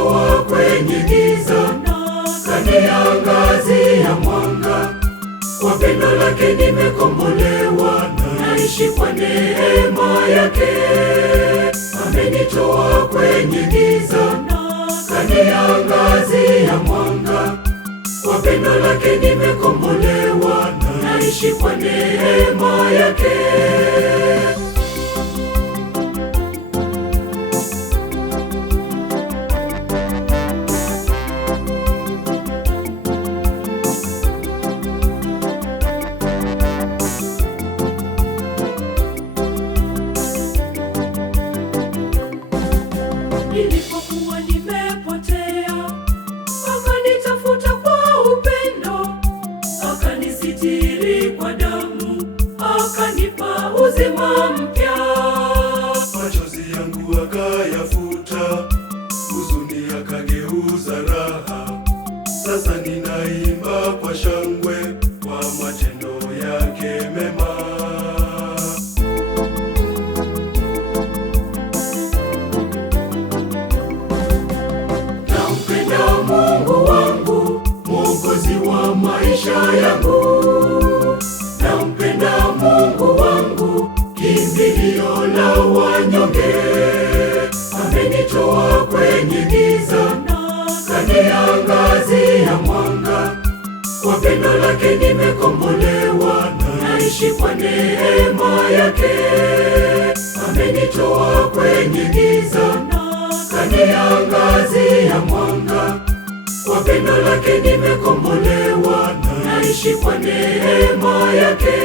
amenitoa kwenye giza, kaniangazia mwanga. Kwa pendo lake nimekombolewa, naishi kwa neema yake. Amenitoa kwenye giza, kaniangazia mwanga. Kwa pendo lake nimekombolewa, naishi kwa neema yake. Nilipokuwa nimepotea, akanitafuta kwa upendo, akanisitiri kwa damu, akanipa uzima mpya. Machozi yangu akayafuta, huzuni akageuza raha. Sasa ninaimba kwa shangwe, kwa matendo yake mema. Mungu wangu, Mwokozi wa maisha yangu. Nampenda Mungu wangu, kimbilio la wanyonge. Amenitoa kwenye giza, kaniangazia mwanga. Kwa pendo lake nimekombolewa, naishi kwa neema yake. Amenitoa kwenye giza, kaniangazia mwanga. Kwa pendo lake nimekombolewa, naishi kwa neema yake.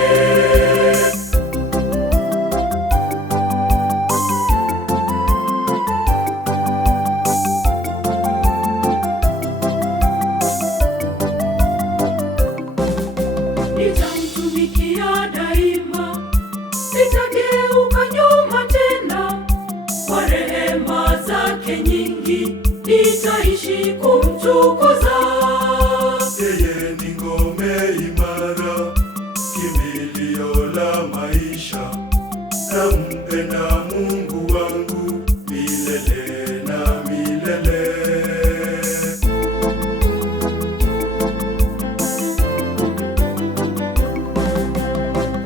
Nitamtumikia daima, sitageuka nyuma tena. Kwa rehema zake nyingi, nitaishi kumtukuza. Yeye ni ngome imara, kimbilio la maisha. Nampenda Mungu wangu, milele na milele.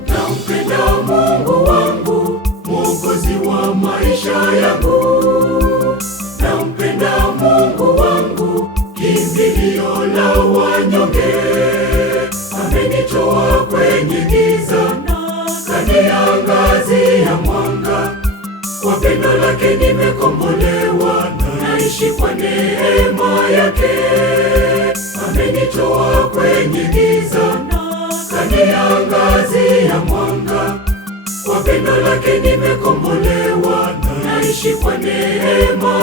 Nampenda Mungu wangu, Mwokozi wa maisha yangu. Nampenda Mungu wangu, kimbilio la wanyonge. Amenitoa kwenye giza, kaniangazia mwanga. Kwa pendo lake nimekombolewa, naishi kwa neema yake. Amenitoa kwenye giza, kaniangazia mwanga. Kwa pendo lake nimekombolewa, naishi kwa neema